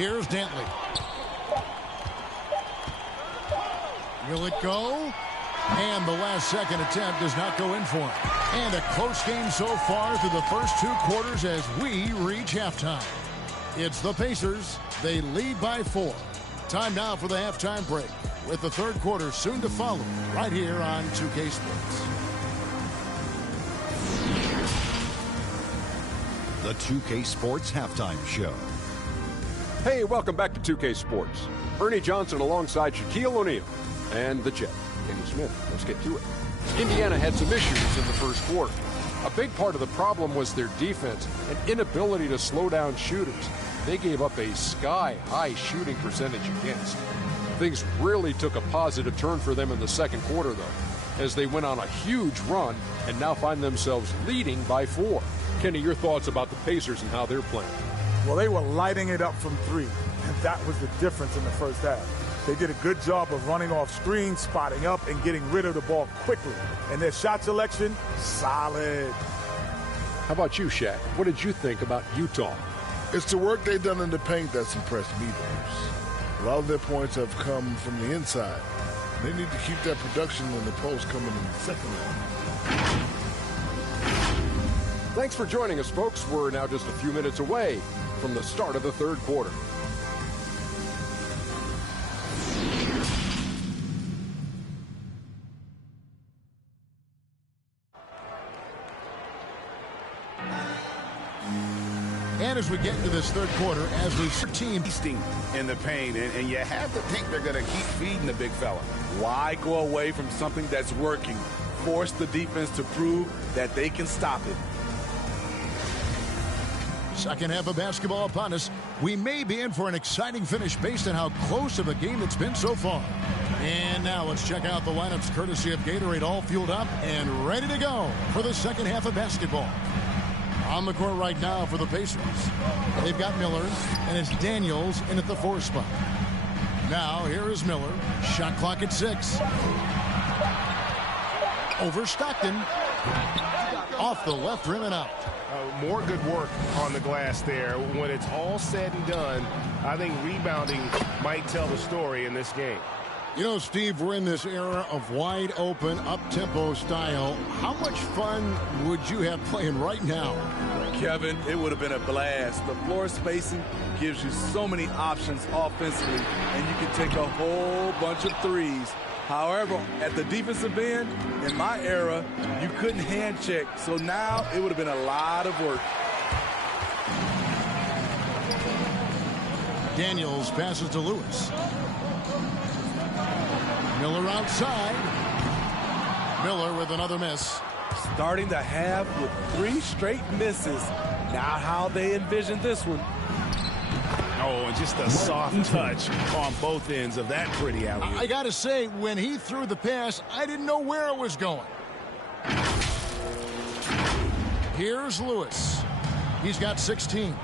Here's Dantley. Will it go? And the last second attempt does not go in for him. And a close game so far through the first 2 quarters as we reach halftime. It's the Pacers. They lead by 4. Time now for the halftime break, with the third quarter soon to follow right here on 2K Sports. The 2K Sports Halftime Show. Hey, welcome back to 2K Sports. Ernie Johnson alongside Shaquille O'Neal and the Jet, Kenny Smith. Let's get to it. Indiana had some issues in the first quarter. A big part of the problem was their defense and inability to slow down shooters. They gave up a sky-high shooting percentage against. Things really took a positive turn for them in the second quarter, though, as they went on a huge run and now find themselves leading by 4. Kenny, your thoughts about the Pacers and how they're playing? Well, they were lighting it up from 3, and that was the difference in the first half. They did a good job of running off screens, spotting up, and getting rid of the ball quickly. And their shot selection, solid. How about you, Shaq? What did you think about Utah? It's the work they've done in the paint that's impressed me the most. A lot of their points have come from the inside. They need to keep that production in the post coming in the second half. Thanks for joining us, folks. We're now just a few minutes away from the start of the third quarter. And as we get into this third quarter, as we see team feasting in the paint, and you have to think they're going to keep feeding the big fella. Why go away from something that's working? Force the defense to prove that they can stop it. Second half of basketball upon us. We may be in for an exciting finish based on how close of a game it's been so far. And now let's check out the lineups courtesy of Gatorade, all fueled up and ready to go for the second half of basketball. On the court right now for the Pacers, they've got Miller, and it's Daniels in at the 4 spot. Now here is Miller. Shot clock at 6. Over Stockton. Off the left rim and out. More good work on the glass there. When it's all said and done, I think rebounding might tell the story in this game. You know, Steve, we're in this era of wide open, up-tempo style. How much fun would you have playing right now? Kevin, it would have been a blast. The floor spacing gives you so many options offensively, and you can take a whole bunch of threes. However, at the defensive end, in my era, you couldn't hand check. So now it would have been a lot of work. Daniels passes to Lewis. Miller outside. Miller with another miss. Starting the half with 3 straight misses. Not how they envisioned this one. Oh, and just a soft touch on both ends of that pretty alley-oop. I got to say, when he threw the pass, I didn't know where it was going. Here's Lewis. He's got 16.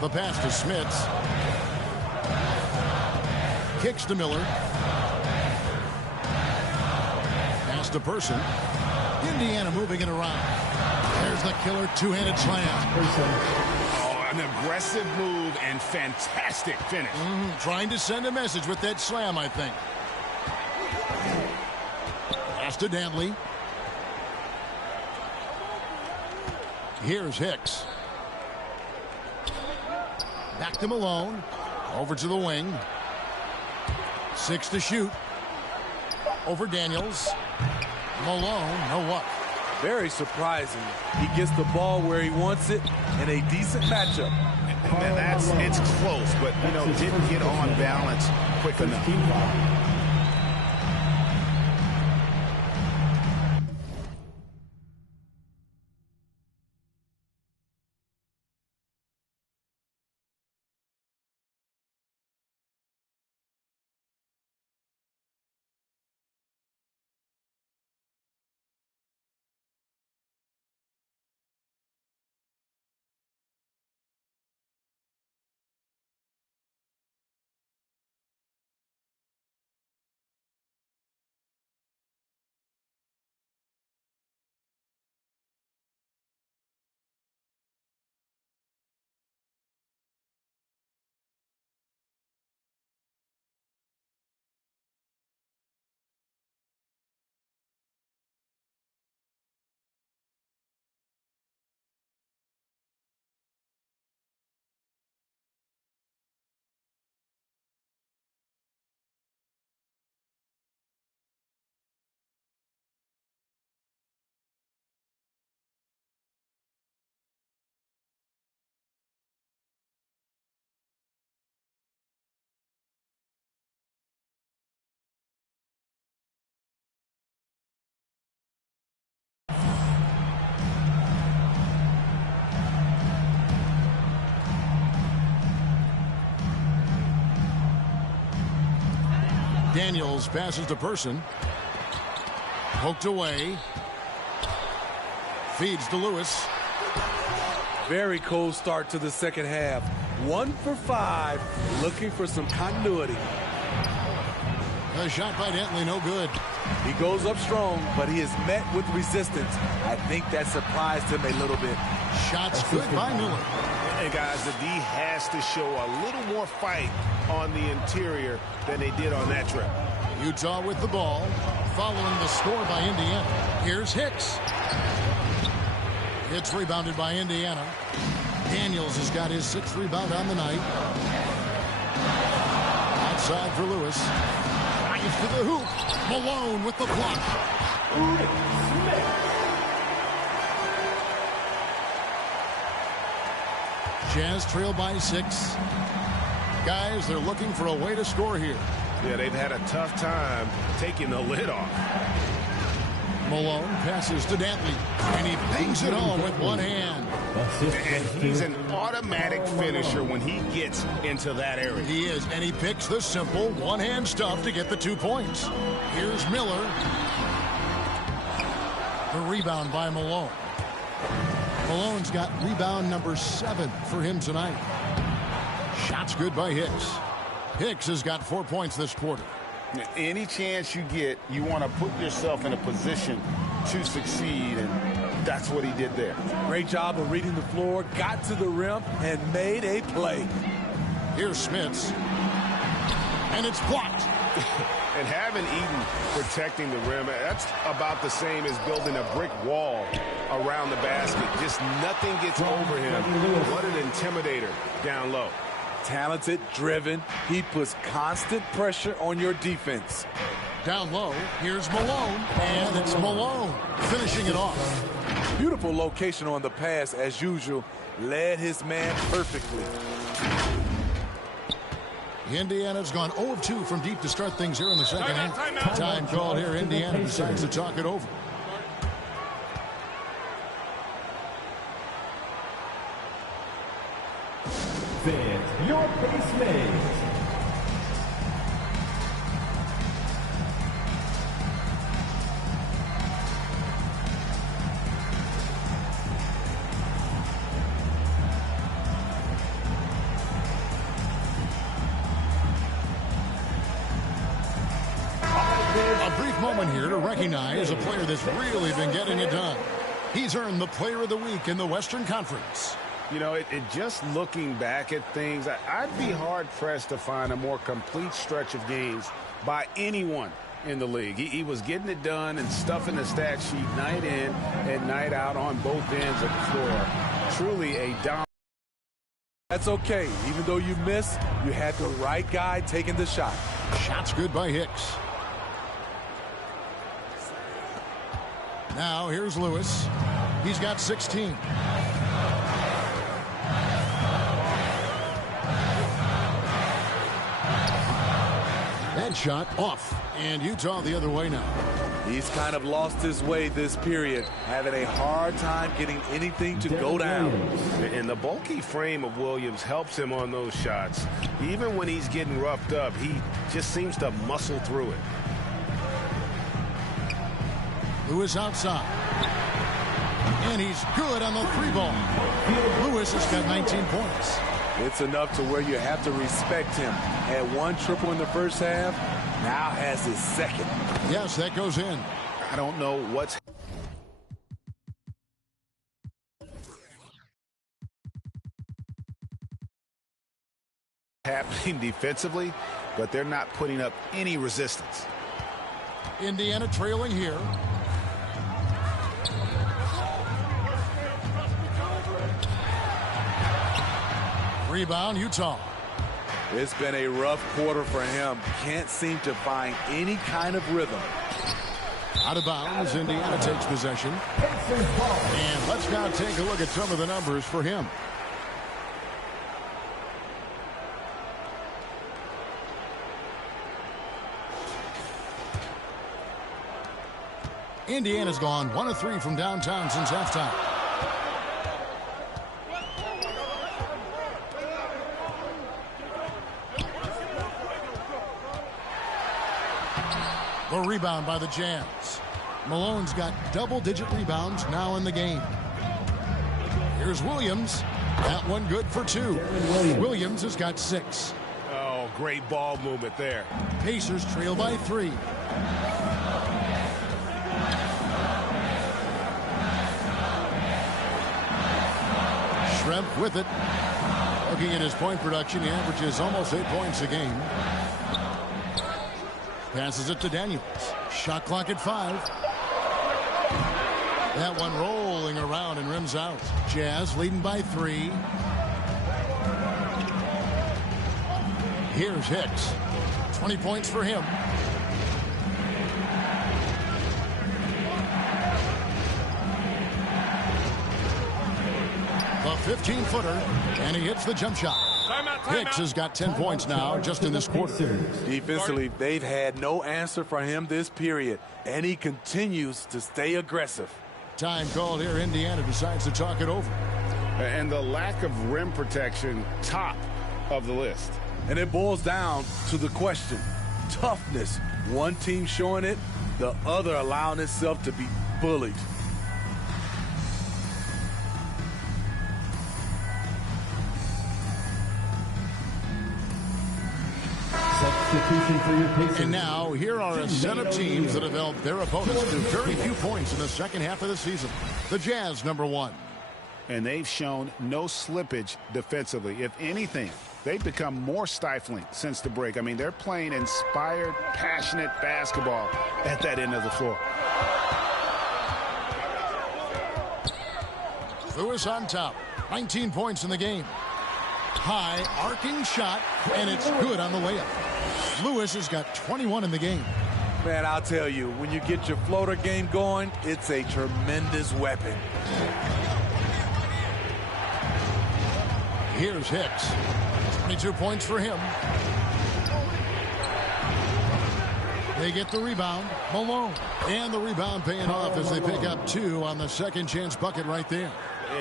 The pass to Smits. Kicks to Miller. Pass to Person. Indiana moving it around. There's the killer two-handed slam. An aggressive move and fantastic finish. Trying to send a message with that slam, I think. Pass to Dantley. Here's Hicks. Back to Malone. Over to the wing. 6 to shoot. Over Daniels. Malone, no luck. Very surprising. He gets the ball where he wants it in a decent matchup. And it's close, but, didn't get on balance quick enough. Daniels passes to Person. Poked away. Feeds to Lewis. Very cold start to the second half. 1 for 5, looking for some continuity. A shot by Dentley, no good. He goes up strong, but he is met with resistance. I think that surprised him a little bit. Shots good by Miller. And guys, the D has to show a little more fight on the interior than they did on that trip. Utah with the ball, following the score by Indiana. Here's Hicks. It's rebounded by Indiana. Daniels has got his 6th rebound on the night. Outside for Lewis. Drives to the hoop. Malone with the block. Jazz trail by 6. Guys, they're looking for a way to score here. Yeah, they've had a tough time taking the lid off. Malone passes to Dantley, and he bangs it home with one hand. And he's an automatic finisher when he gets into that area. He is, and he picks the simple one-hand stuff to get the 2 points. Here's Miller. The rebound by Malone. Malone's got rebound number 7 for him tonight. Shots good by Hicks. Hicks has got 4 points this quarter. Any chance you get, you want to put yourself in a position to succeed, and that's what he did there. Great job of reading the floor, got to the rim, and made a play. Here's Smits. And it's blocked. And having Eden protecting the rim, that's about the same as building a brick wall around the basket. Just nothing gets over him. What an intimidator down low. Talented, driven. He puts constant pressure on your defense. Down low, here's Malone, and it's Malone finishing it off. Beautiful location on the pass, as usual. Led his man perfectly. Indiana's gone 0 of 2 from deep to start things here in the second half. Time called here. Indiana decides to talk it over. Fans, your base mates. A brief moment here to recognize a player that's really been getting it done. He's earned the Player of the Week in the Western Conference. You know, it just looking back at things, I'd be hard-pressed to find a more complete stretch of games by anyone in the league. He was getting it done and stuffing the stat sheet night in and night out on both ends of the floor. Truly a dominant. That's okay. Even though you miss, you had the right guy taking the shot. Shots good by Hicks. Now here's Lewis. He's got 16. That shot off, and Utah the other way now. He's kind of lost his way this period, having a hard time getting anything to go down. And the bulky frame of Williams helps him on those shots. Even when he's getting roughed up, he just seems to muscle through it. Lewis outside. And he's good on the 3-ball. Lewis has got 19 points. It's enough to where you have to respect him. Had 1 triple in the first half, now has his 2nd. Yes, that goes in. I don't know what's happening defensively, but they're not putting up any resistance. Indiana trailing here. Rebound, Utah. It's been a rough quarter for him. Can't seem to find any kind of rhythm. Out of bounds, Indiana takes possession. And let's now take a look at some of the numbers for him. Indiana's gone 1 of 3 from downtown since halftime. The rebound by the Jazz. Malone's got double-digit rebounds now in the game. Here's Williams. That one good for 2. Williams has got 6. Oh, great ball movement there. Pacers trail by 3. Schrempf with it. Looking at his point production, he averages almost 8 points a game. Passes it to Daniels. Shot clock at 5. That one rolling around and rims out. Jazz leading by 3. Here's Hicks. 20 points for him. The 15-footer, and he hits the jump shot. Hicks has got 10 points now just in this quarter. Defensively, they've had no answer for him this period, and he continues to stay aggressive. Time called here. Indiana decides to talk it over. And the lack of rim protection, top of the list. And it boils down to the question, toughness. One team showing it, the other allowing itself to be bullied. And now, here are a set of teams that have held their opponents to very few points in the second half of the season. The Jazz, number 1. And they've shown no slippage defensively. If anything, they've become more stifling since the break. I mean, they're playing inspired, passionate basketball at that end of the floor. Lewis on top. 19 points in the game. High, arcing shot, and it's good on the layup. Lewis has got 21 in the game. Man, I'll tell you, when you get your floater game going, it's a tremendous weapon. Here's Hicks. 22 points for him. They get the rebound. Malone. And the rebound paying off as they pick up 2 on the second chance bucket right there.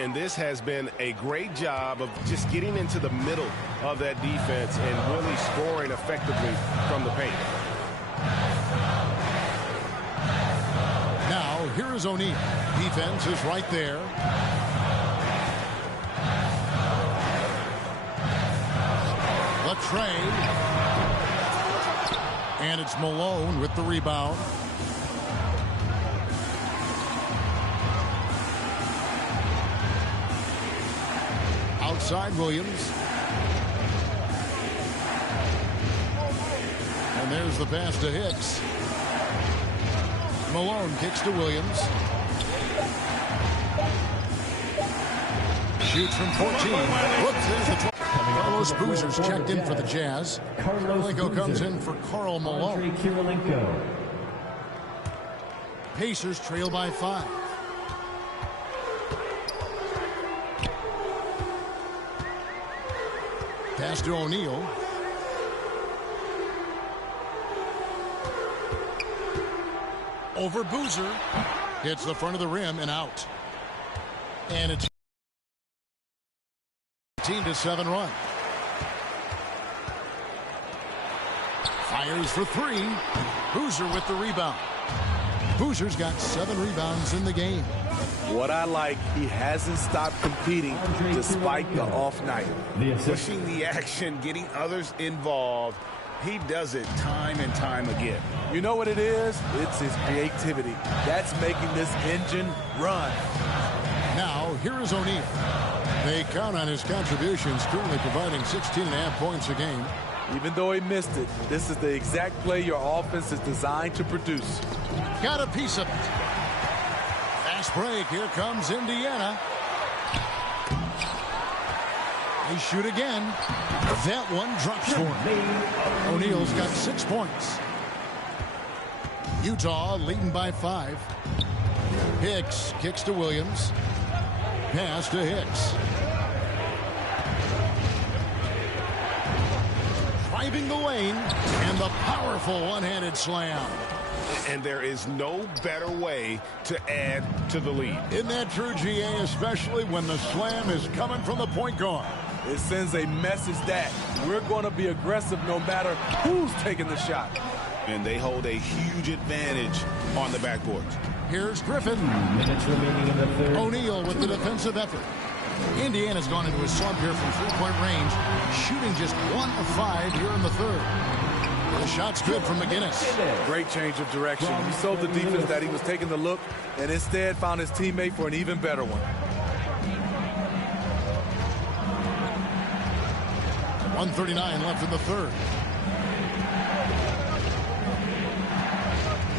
And this has been a great job of just getting into the middle of that defense and really scoring effectively from the paint. Now, here is O'Neal. Defense is right there. Latrey. And it's Malone with the rebound. Outside Williams. And there's the pass to Hicks. Malone kicks to Williams. Shoots from 14. Whoops, there's the 12. Carlos Boozer's checked in for the Jazz. Kirilenko comes in for Karl Malone. Pacers trail by 5. Pass to O'Neal. Over Boozer. Hits the front of the rim and out. And it's 18-7 run. Fires for 3. Boozer with the rebound. Boozer's got 7 rebounds in the game. What I like, he hasn't stopped competing despite the off night. Pushing the action, getting others involved. He does it time and time again. You know what it is? It's his creativity. That's making this engine run. Now, here is O'Neal. They count on his contributions, currently providing 16.5 points a game. Even though he missed it, this is the exact play your offense is designed to produce. Got a piece of it. Fast break. Here comes Indiana. They shoot again. That one drops for him. O'Neal's got 6 points. Utah leading by 5. Hicks kicks to Williams. Pass to Hicks. Driving the lane, and the powerful one-handed slam. And there is no better way to add to the lead. Isn't that true, GA, especially when the slam is coming from the point guard? It sends a message that we're going to be aggressive no matter who's taking the shot. and they hold a huge advantage on the backboards. Here's Griffin. Minutes remaining in the third. O'Neal with the defensive effort. Indiana's gone into a slump here from three-point range, shooting just 1 of 5 here in the third. The shot's good from McGinnis. Great change of direction. He showed the defense that he was taking the look and instead found his teammate for an even better one. 1:39 left in the third.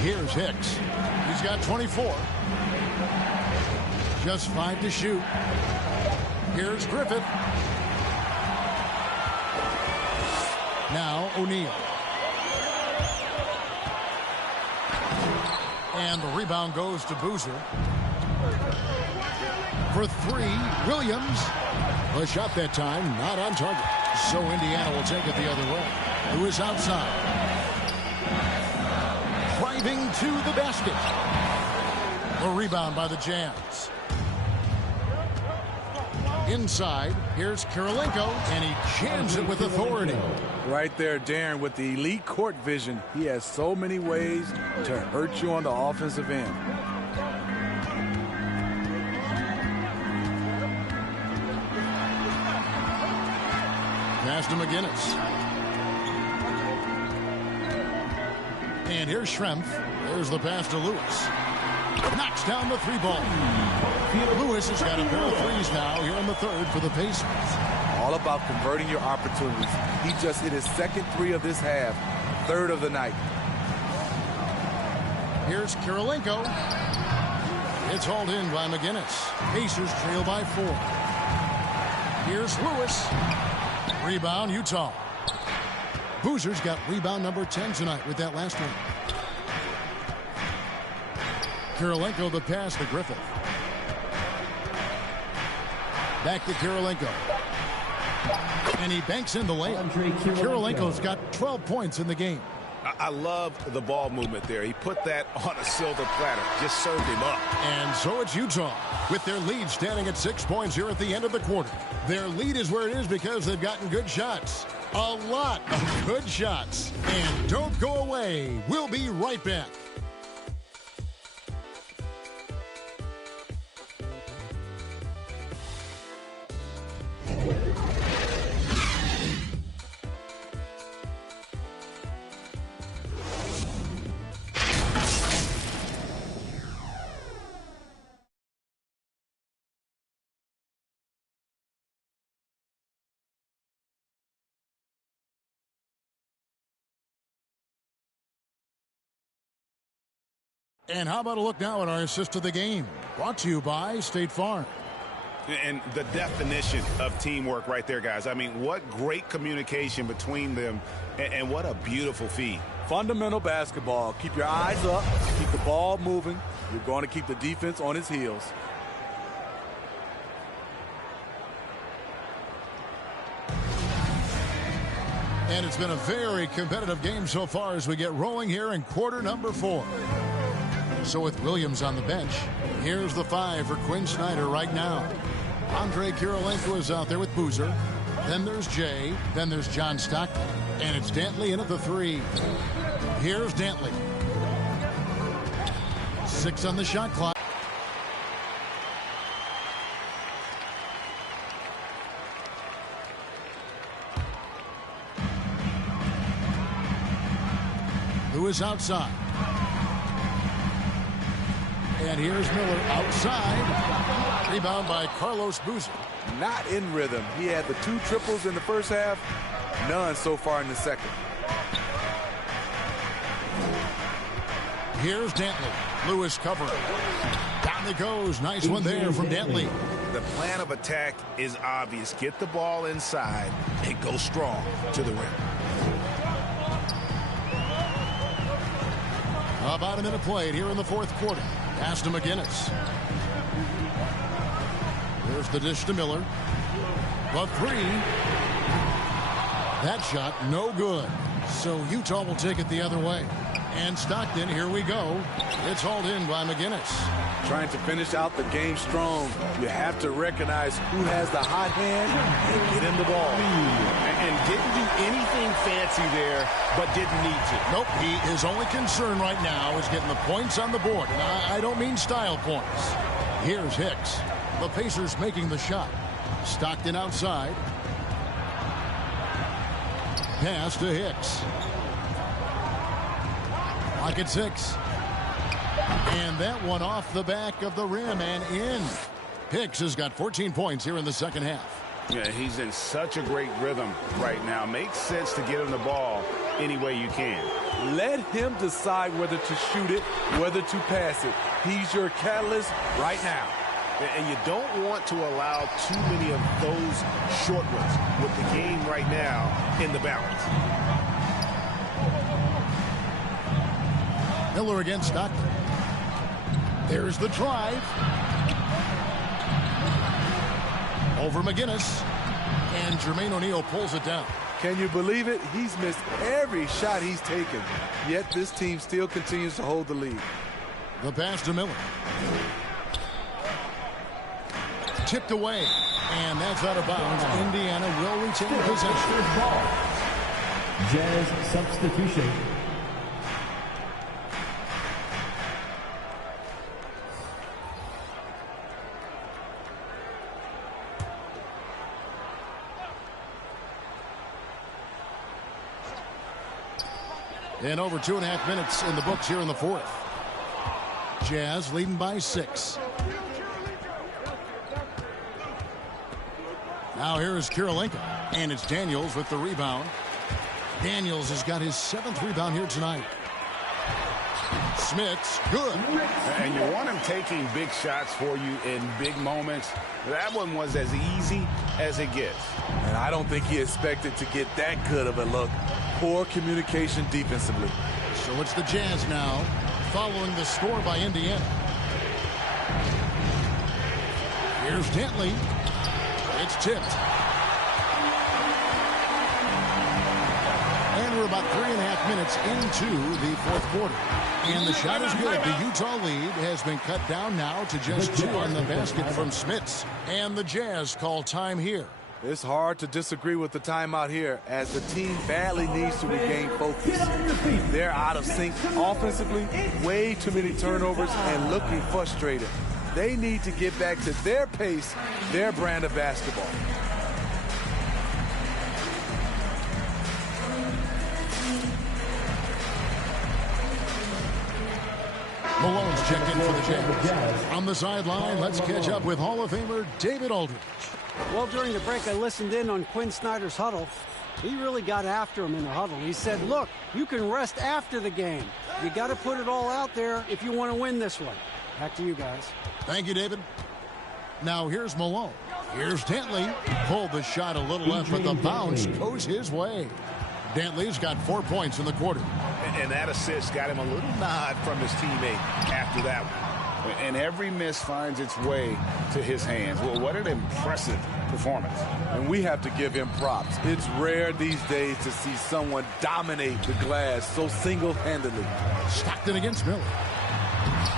Here's Hicks. He's got 24. Just 5 to shoot. Here's Griffith. Now O'Neal. And the rebound goes to Boozer. For 3, Williams. A shot that time, not on target. So Indiana will take it the other way. Lewis outside. Driving to the basket. A rebound by the Jazz. Inside, here's Kirilenko, and he jams it with authority. Right there, Darren, with the elite court vision. He has so many ways to hurt you on the offensive end. Pass to McGinnis. And here's Schrempf. There's the pass to Lewis. Knocks down the 3-ball. Lewis has got a pair of threes now here in the third for the Pacers. All about converting your opportunities. He just hit his second 3 of this half, third of the night. Here's Kirilenko. It's hauled in by McGinnis. Pacers trail by 4. Here's Lewis. Rebound, Utah. Boozer's got rebound number 10 tonight with that last one. Kirilenko the pass to Griffith. Back to Kirilenko. And he banks in the layup. Kirilenko's got 12 points in the game. I love the ball movement there. He put that on a silver platter. Just served him up. And so it's Utah with their lead standing at 6 points here at the end of the quarter. Their lead is where it is because they've gotten good shots. A lot of good shots. And don't go away. We'll be right back. And how about a look now at our assist of the game? Brought to you by State Farm. And the definition of teamwork right there, guys. I mean, what great communication between them, and what a beautiful feed. Fundamental basketball. Keep your eyes up. Keep the ball moving. You're going to keep the defense on its heels. And it's been a very competitive game so far as we get rolling here in quarter number 4. So with Williams on the bench, here's the 5 for Quinn Snyder right now. Andre Kirilenko is out there with Boozer. Then there's Jay. Then there's John Stockton. And it's Dantley in at the 3. Here's Dantley. 6 on the shot clock. Lewis outside. And here's Miller outside. Rebound by Carlos Boozer. Not in rhythm. He had the 2 triples in the first half. None so far in the second. Here's Dantley. Lewis covering. Down it goes. Nice one there from Dantley. The plan of attack is obvious. Get the ball inside and go strong to the rim. About a minute played here in the fourth quarter. Pass to McGinnis. Here's the dish to Miller. The 3. That shot no good. So Utah will take it the other way. And Stockton, here we go. It's hauled in by McGinnis. Trying to finish out the game strong. You have to recognize who has the hot hand and get him the ball. And didn't do anything fancy there, but didn't need to. Nope, his only concern right now is getting the points on the board. And I don't mean style points. Here's Hicks. The Pacers making the shot. Stockton outside. Pass to Hicks. Clock at 6. And that one off the back of the rim and in. Hicks has got 14 points here in the second half. Yeah, he's in such a great rhythm right now. Makes sense to get him the ball any way you can. Let him decide whether to shoot it, whether to pass it. He's your catalyst right now. And you don't want to allow too many of those short ones with the game right now in the balance. Miller against Stockton. There's the drive. Over McGinnis. And Jermaine O'Neal pulls it down. Can you believe it? He's missed every shot he's taken. Yet this team still continues to hold the lead. The pass to Miller. Tipped away. And that's out of bounds. Indiana will retain possession. Jazz substitution. And over 2.5 minutes in the books here in the fourth. Jazz leading by 6. Now here is Kirilenko. And it's Daniels with the rebound. Daniels has got his 7th rebound here tonight. Smith's good. And you want him taking big shots for you in big moments. That one was as easy as it gets. And I don't think he expected to get that good of a look. Poor communication defensively. So it's the Jazz now, following the score by Indiana. Here's Dantley. It's tipped. And we're about 3.5 minutes into the fourth quarter. And the shot is good. The Utah lead has been cut down now to just 2 on the basket from Smits. And the Jazz call time here. It's hard to disagree with the timeout here as the team badly needs to regain focus. They're out of sync offensively, way too many turnovers, and looking frustrated. They need to get back to their pace, their brand of basketball. Malone's checked in for the Jazz. On the sideline, let's catch up with Hall of Famer David Aldridge. Well, during the break, I listened in on Quinn Snyder's huddle. He really got after him in the huddle. He said, look, you can rest after the game. You got to put it all out there if you want to win this one. Back to you guys. Thank you, David. Now here's Malone. Here's Dantley. Pulled the shot a little left, but the bounce goes his way. Dantley's got 4 points in the quarter. And that assist got him a little nod from his teammate after that one. And every miss finds its way to his hands. Well, what an impressive performance. And we have to give him props. It's rare these days to see someone dominate the glass so single-handedly. Stockton against Miller.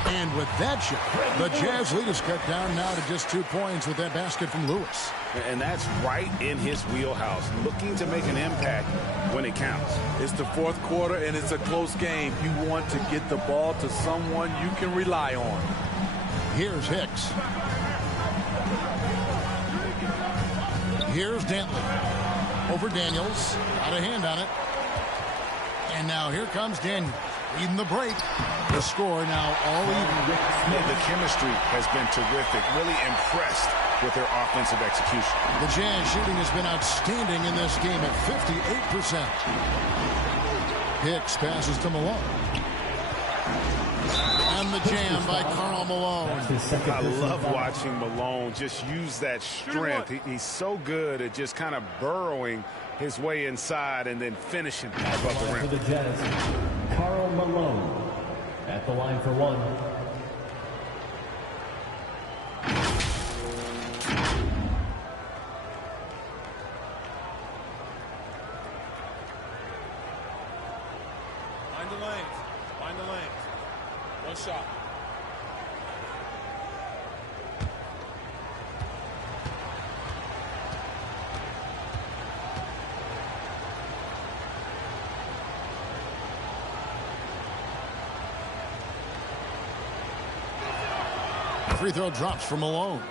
And with that shot, the Jazz lead is cut down now to just 2 points with that basket from Lewis. And that's right in his wheelhouse, looking to make an impact when it counts. It's the fourth quarter, and it's a close game. You want to get the ball to someone you can rely on. Here's Hicks. Here's Dantley. Over Daniels. Got a hand on it. And now here comes Daniels. Leading the break. The score now all even. The chemistry has been terrific. Really impressed with their offensive execution. The Jazz shooting has been outstanding in this game at 58%. Hicks passes to Malone. And the jam by Karl Malone. I love watching Malone just use that strength. He's so good at just kind of burrowing his way inside and then finishing above the rim. For the Jazz, Karl Malone at the line for one. Find the lane. One shot. Free throw drops for Malone.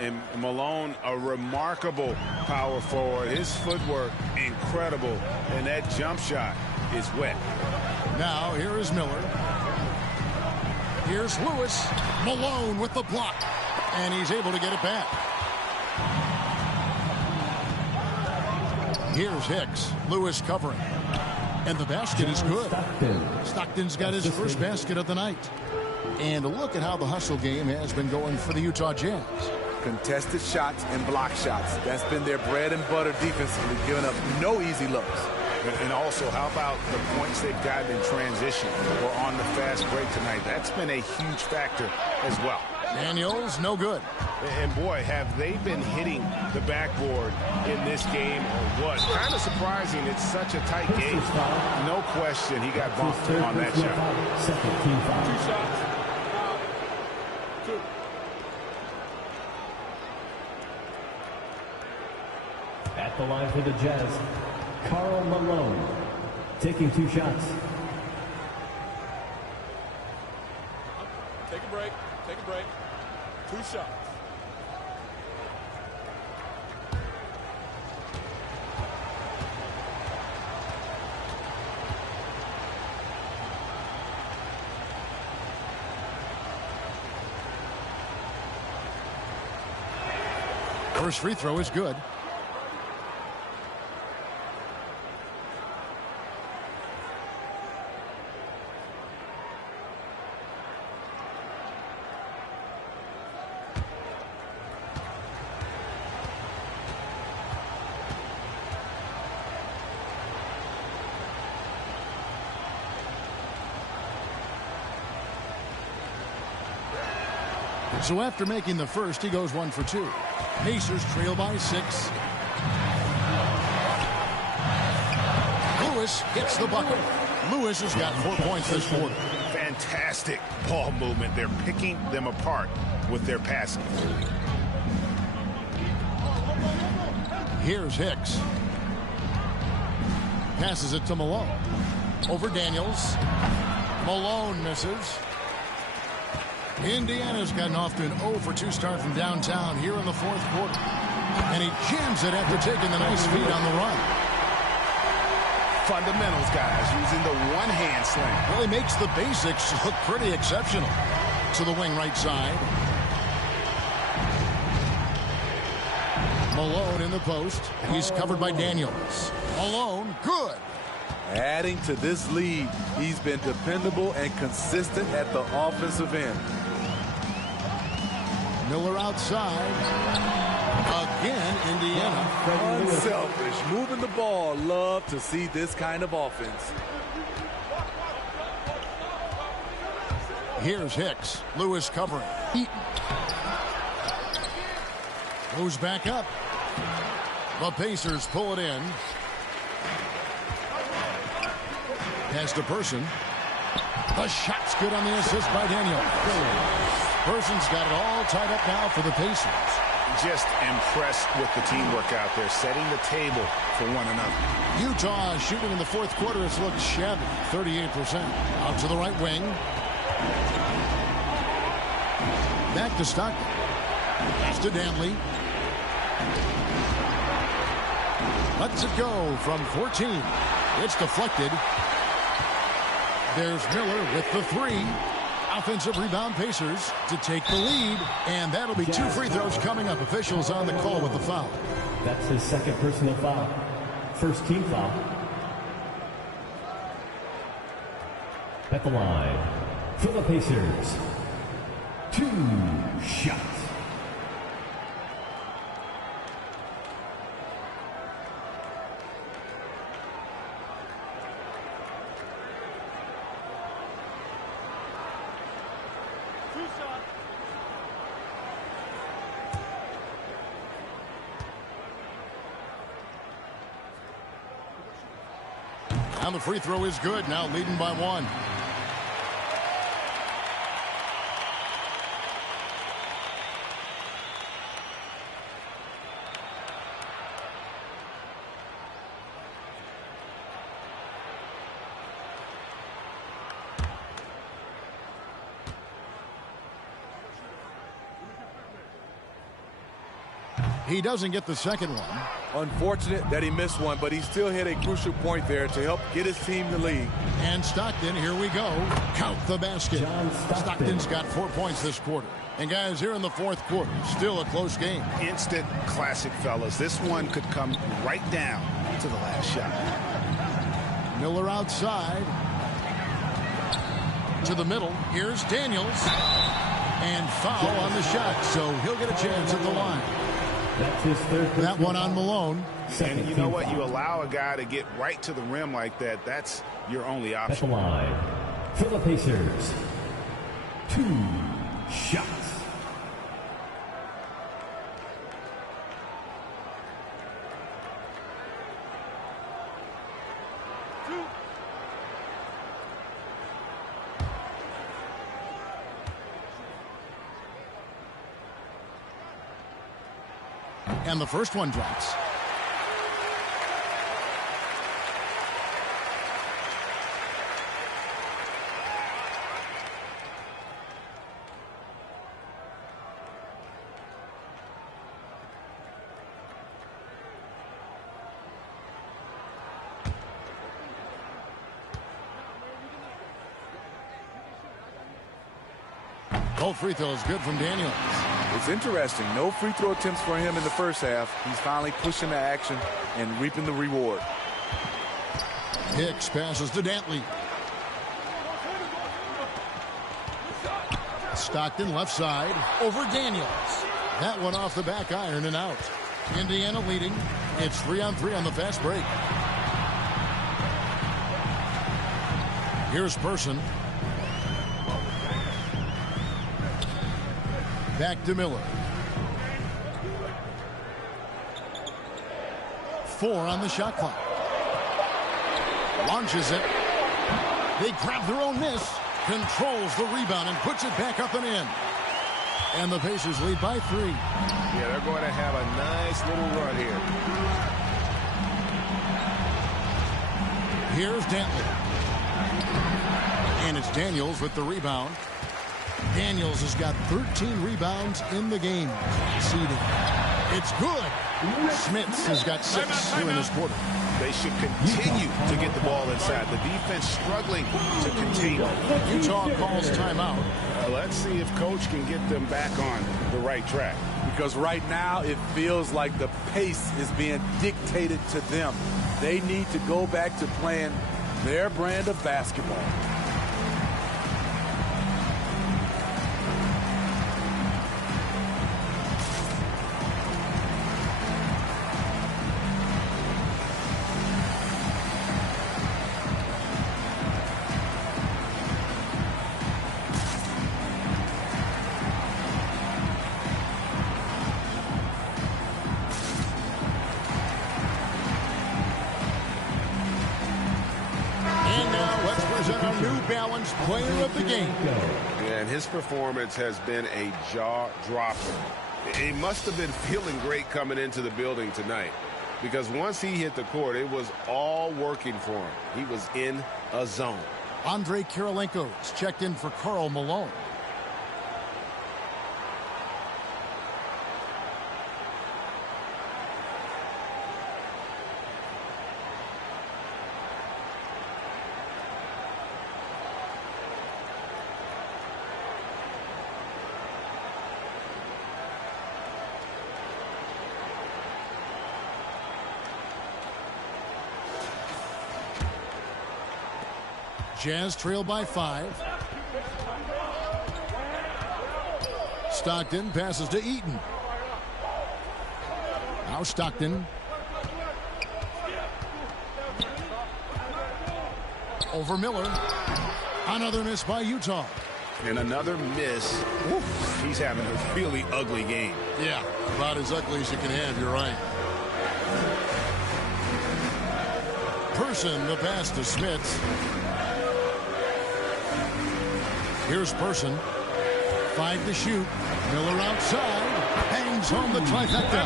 And Malone, a remarkable power forward. His footwork, incredible. And that jump shot is wet. Now, here is Miller. Here's Lewis. Malone with the block. And he's able to get it back. Here's Hicks. Lewis covering. And the basket is good. Stockton's got his first basket of the night. And look at how the hustle game has been going for the Utah Jazz. Contested shots and block shots. That's been their bread and butter defensively, giving up no easy looks. And also, how about the points they've gotten in transition or on the fast break tonight? That's been a huge factor as well. Daniels, no good. And boy, have they been hitting the backboard in this game or what? Kind of surprising. It's such a tight game. No question he got bumped on that shot. Second team foul. 2 shots. 2. At the line for the Jazz, Karl Malone, taking 2 shots. Take a break. Take a break. 2 shots. First free throw is good. So after making the first, he goes 1 for 2. Pacers trail by 6. Lewis gets the bucket. Lewis has got 4 points this quarter. Fantastic ball movement. They're picking them apart with their passing. Here's Hicks. Passes it to Malone. Over Daniels. Malone misses. Indiana's gotten off to an 0 for 2 start from downtown here in the 4th quarter. And he jams it after taking the nice feed on the run. Fundamentals, guys, using the one-hand slam. Really makes the basics look pretty exceptional. To the wing right side. Malone in the post. He's covered by Daniels. Malone, good. Adding to this lead, he's been dependable and consistent at the offensive end. Miller outside. Again, Indiana. Unselfish. Moving the ball. Love to see this kind of offense. Here's Hicks. Lewis covering. Eaton. Goes back up. The Pacers pull it in. Pass to Person. The shot's good on the assist by Daniel. Person's got it all tied up now for the Pacers. Just impressed with the teamwork out there, setting the table for one another. Utah shooting in the 4th quarter has looked shabby, 38%. Out to the right wing. Back to Stockton. Pass to Danley. Lets it go from 14. It's deflected. There's Miller with the 3. Offensive rebound, Pacers to take the lead. And that'll be 2 free throws coming up. Officials on the call with the foul. That's his second personal foul. First team foul. At the line for the Pacers, 2 shots. And the free throw is good, now leading by 1. He doesn't get the second one. Unfortunate that he missed one, but he still hit a crucial point there to help get his team the lead. And Stockton, here we go. Count the basket. Stockton's got 4 points this quarter. And guys, here in the fourth quarter, still a close game. Instant classic, fellas. This one could come right down to the last shot. Miller outside. To the middle. Here's Daniels. And foul on the shot, so he'll get a chance at the line. That's his third. That one on Malone. And you know what? You allow a guy to get right to the rim like that. That's your only At the option. line for the Pacers. 2 shots. And the first one drops. Both free throws good from Daniels. It's interesting. No free throw attempts for him in the first half. He's finally pushing the action and reaping the reward. Hicks passes to Dantley. Stockton left side over Daniels. That one off the back iron and out. Indiana leading. It's 3-on-3 on the fast break. Here's Person. Back to Miller. 4 on the shot clock. Launches it. They grab their own miss. Controls the rebound and puts it back up and in. And the Pacers lead by 3. Yeah, they're going to have a nice little run here. Here's Dantley. And it's Daniels with the rebound. Daniels has got 13 rebounds in the game. Seeding. It's good. Schmitz has got 6 here in this quarter. They should continue to get the ball inside. The defense struggling to contain it. Utah calls timeout. Let's see if Coach can get them back on the right track. Because right now it feels like the pace is being dictated to them. They need to go back to playing their brand of basketball. Player of the game. And his performance has been a jaw-dropper. He must have been feeling great coming into the building tonight, because once he hit the court, it was all working for him. He was in a zone. Andre Kirilenko's checked in for Karl Malone. Jazz trail by 5. Stockton passes to Eaton. Now Stockton. Over Miller. Another miss by Utah. And another miss. Oof, he's having a really ugly game. Yeah, about as ugly as you can have, you're right. Person, the pass to Schmitz. Here's Person. 5 to shoot. Miller outside. Hangs home the trifecta.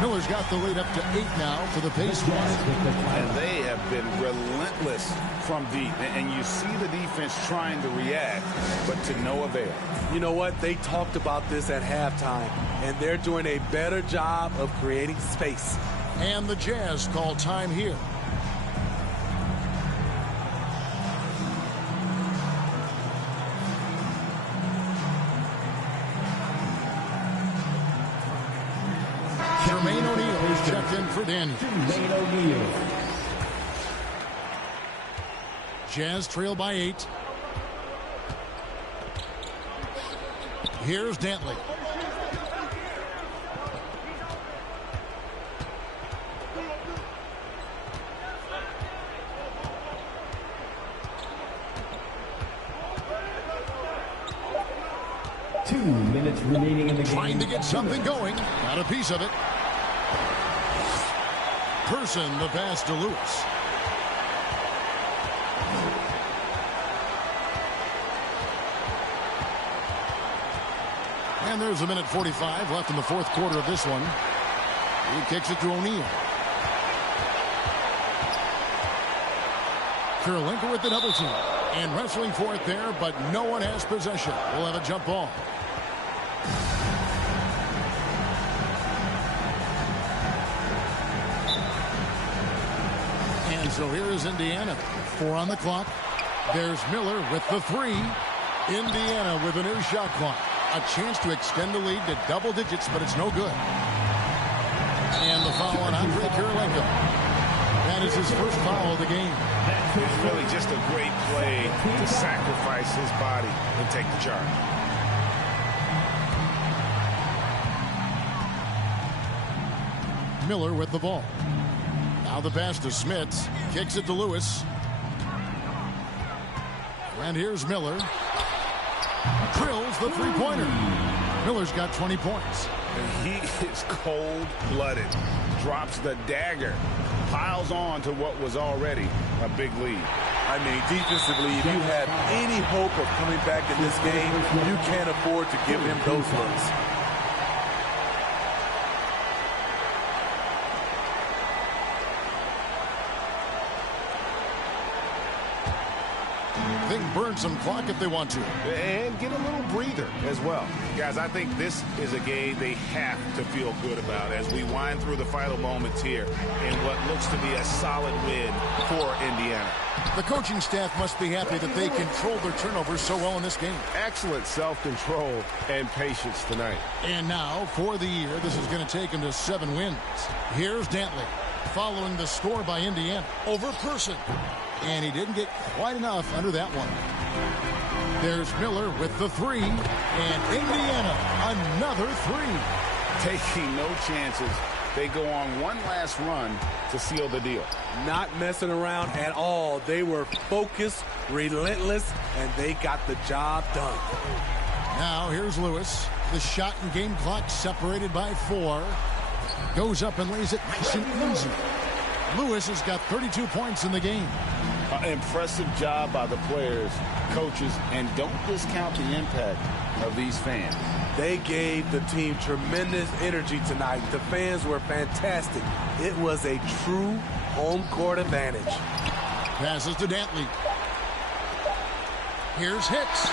Miller's got the lead up to 8 now for the Pacers. And they have been relentless from deep. And you see the defense trying to react, but to no avail. You know what? They talked about this at halftime, and they're doing a better job of creating space. And the Jazz call time here. Jermaine O'Neal is checked in for Daniel. Jermaine O'Neal. Jazz trail by 8. Here's Dantley. Two minutes remaining in the game. Trying to get something going. Got a piece of it. Person the pass to Lewis. And there's a minute 45 left in the fourth quarter of this one. He kicks it to O'Neal. Kirilenko with the double team. And wrestling for it there, but no one has possession. We'll have a jump ball. And so here is Indiana. 4 on the clock. There's Miller with the 3. Indiana with a new shot clock. A chance to extend the lead to double digits, but it's no good. And the foul on Andrei Kirilenko. That is his first foul of the game. It's really just a great play to sacrifice his body and take the charge. Miller with the ball. Now the pass to Smits. Kicks it to Lewis. And here's Miller. Drills the three-pointer. Miller's got 20 points. And he is cold-blooded. Drops the dagger. Piles on to what was already a big lead. I mean, defensively, if you have any hope of coming back in this game, you can't afford to give him those looks. They can burn some clock if they want to. And get a little breather as well. Guys, I think this is a game they have to feel good about as we wind through the final moments here in what looks to be a solid win for Indiana. The coaching staff must be happy that they controlled their turnovers so well in this game. Excellent self-control and patience tonight. And now, for the year, this is going to take them to 7 wins. Here's Dantley, following the score by Indiana over Person. And he didn't get quite enough under that one. There's Miller with the 3. And Indiana, another 3. Taking no chances. They go on one last run to seal the deal. Not messing around at all. They were focused, relentless, and they got the job done. Now here's Lewis. The shot and game clock separated by 4. Goes up and lays it nice and easy. Lewis has got 32 points in the game. Impressive job by the players, coaches, and don't discount the impact of these fans. They gave the team tremendous energy tonight. The fans were fantastic. It was a true home court advantage. Passes to Dantley. Here's Hicks.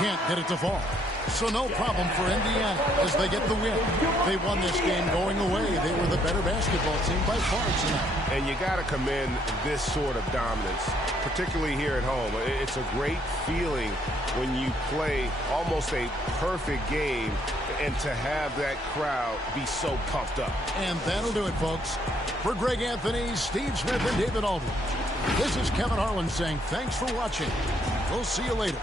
Can't get it to fall. So no problem for Indiana as they get the win. They won this game going away. They were the better basketball team by far tonight. And you got to commend this sort of dominance, particularly here at home. It's a great feeling when you play almost a perfect game and to have that crowd be so pumped up. And that'll do it, folks. For Greg Anthony, Steve Smith, and David Aldridge, this is Kevin Harlan saying thanks for watching. We'll see you later.